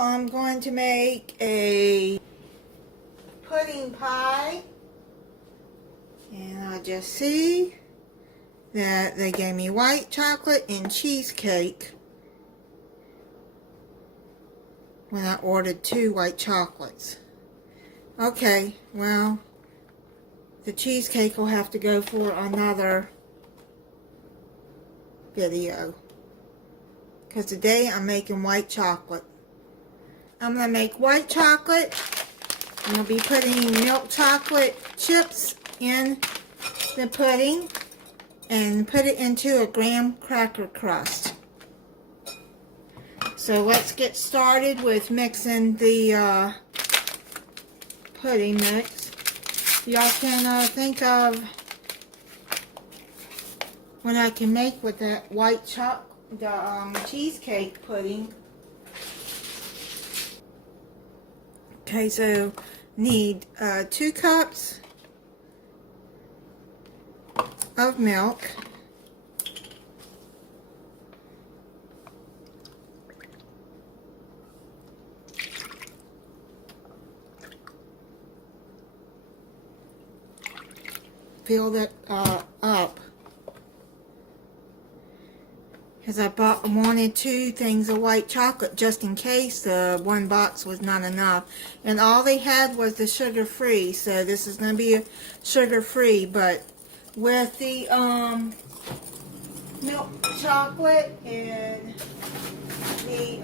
I'm going to make a pudding pie, and I just see that they gave me white chocolate and cheesecake when I ordered 2 white chocolates. Okay, well, the cheesecake will have to go for another video, because today I'm making white chocolate. I'm going to make white chocolate. I'm going to be putting milk chocolate chips in the pudding and put it into a graham cracker crust. So let's get started with mixing the pudding mix. Y'all can think of what I can make with that white cheesecake pudding. Okay, so need 2 cups of milk, fill that up, because I wanted 2 things of white chocolate just in case the 1 box was not enough, and all they had was the sugar-free, so this is going to be sugar-free. But with the milk chocolate and the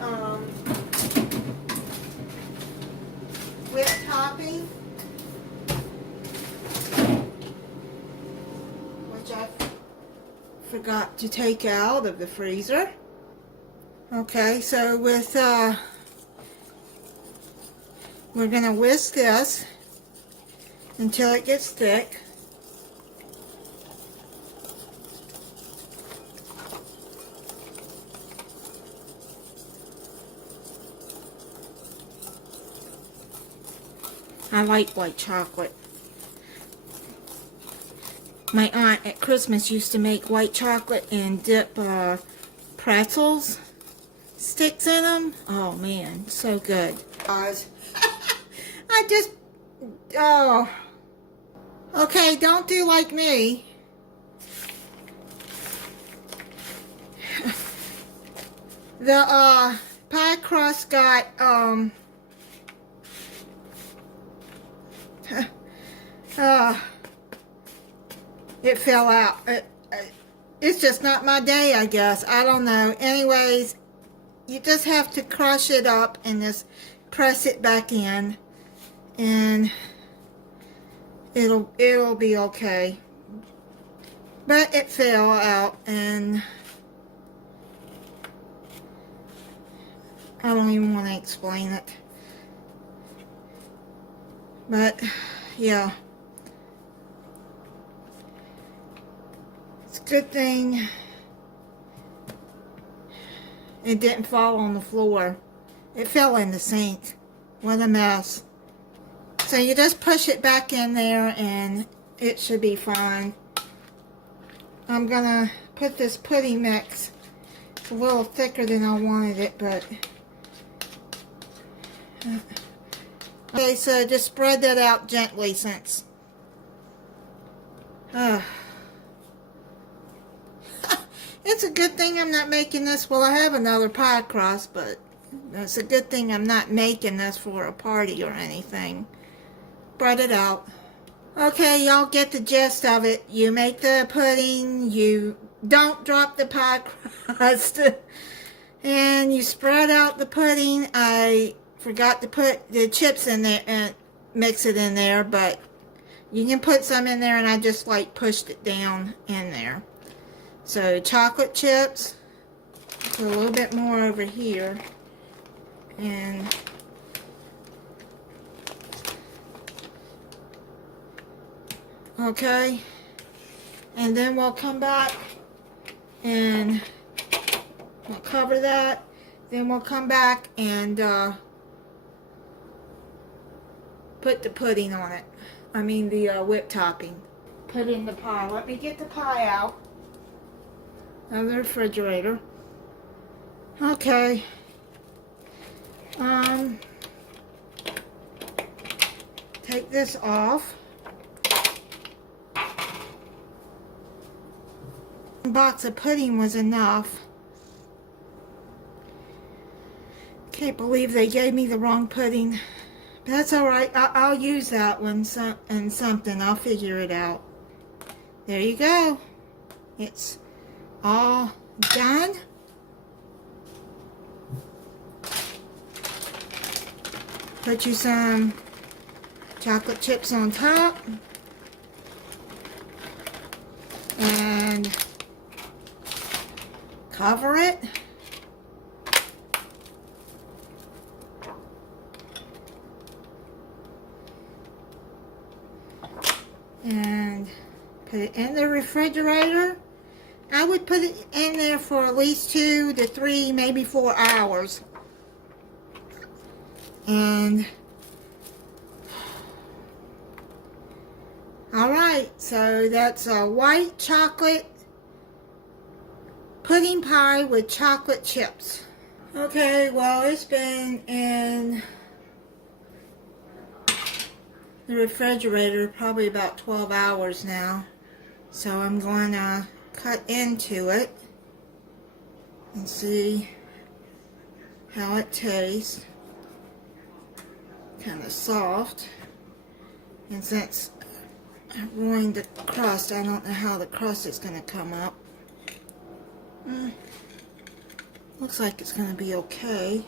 whipped topping, which I forgot to take out of the freezer. Okay, so with we're gonna whisk this until it gets thick. I like white chocolate. My aunt at Christmas used to make white chocolate and dip pretzels sticks in them. Oh man, so good. I just, oh. Okay, don't do like me. The pie crust got it fell out. It's just not my day, I guess. I don't know. Anyways, you just have to crush it up and just press it back in, and it'll be okay. But it fell out, and I don't even want to explain it. But yeah, it's a good thing it didn't fall on the floor. It fell in the sink. What a mess. So you just push it back in there and it should be fine. I'm gonna put this pudding mix. It's a little thicker than I wanted it, but okay, so just spread that out gently since it's a good thing I'm not making this. Well, I have another pie crust, but it's a good thing I'm not making this for a party or anything. Spread it out. Okay, y'all get the gist of it. You make the pudding, you don't drop the pie crust, and you spread out the pudding. I forgot to put the chips in there and mix it in there, but you can put some in there, and I just like pushed it down in there. So chocolate chips, a little bit more over here, and okay, and then we'll come back and we'll cover that. Then we'll come back and put the pudding on it. I mean the whipped topping. Put in the pie. Let me get the pie out of the refrigerator. Okay. Take this off. One box of pudding was enough. Can't believe they gave me the wrong pudding. But that's alright. I'll use that one and something. I'll figure it out. There you go. It's all done. Put you some chocolate chips on top. And cover it. And put it in the refrigerator. I would put it in there for at least 2 to 3, maybe 4 hours. And alright, so that's a white chocolate pudding pie with chocolate chips. Okay, well, it's been in the refrigerator probably about 12 hours now. So I'm going to cut into it and see how it tastes. Kind of soft. And since I ruined the crust, I don't know how the crust is going to come up. Looks like it's going to be okay.